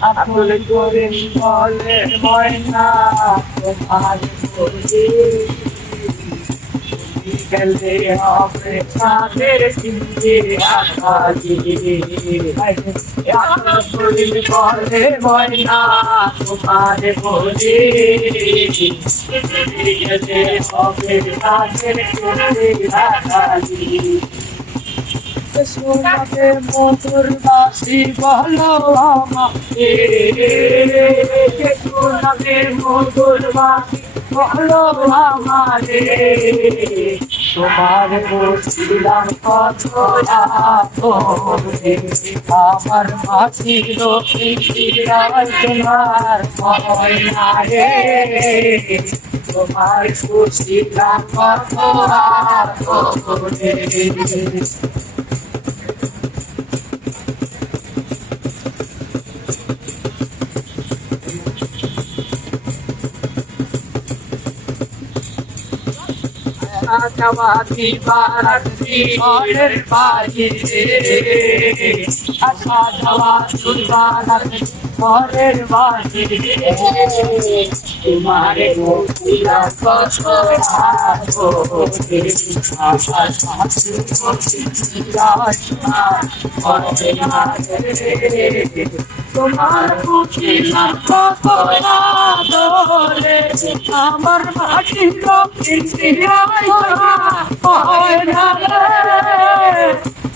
আকুল করে বলে ময়না তোমার বলি গেলে হবে সাদের চিনতে আকালি আকুল বলে ময়না তোমার বলি গেলে হবে সাদের চিনতে আকালি সোনাতে মধুর বাসি বলো আমাকে সোনাতে মধুর বাসি বলো আমারে তোমার বসিলাম কত আপনে আমার মাটির পিঞ্জিরায় তোমার ময়না রে তোমার বসিলাম কত আপনে আশাবাদী বারাতি ঘরের বাহিরে আশাবাদী বারাতি ঘরের বাহিরে তোমারে মুক্তিরা কত আপনে আশা শাস্তি তোমার মুক্তিরা কত আদরে আমার মাটির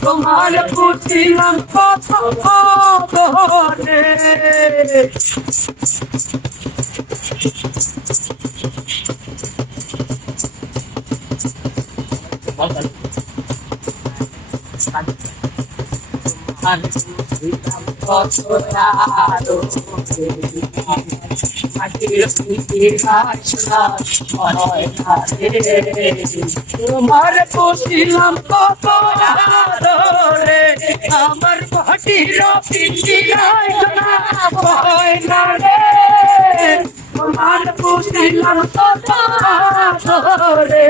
তোমার পুছিলাম কত আদরে তোমার পুছিলাম কত আদরে আমার মাটির পিঞ্জিরায় ময়না রে তোমার পুছিলাম কত আদরে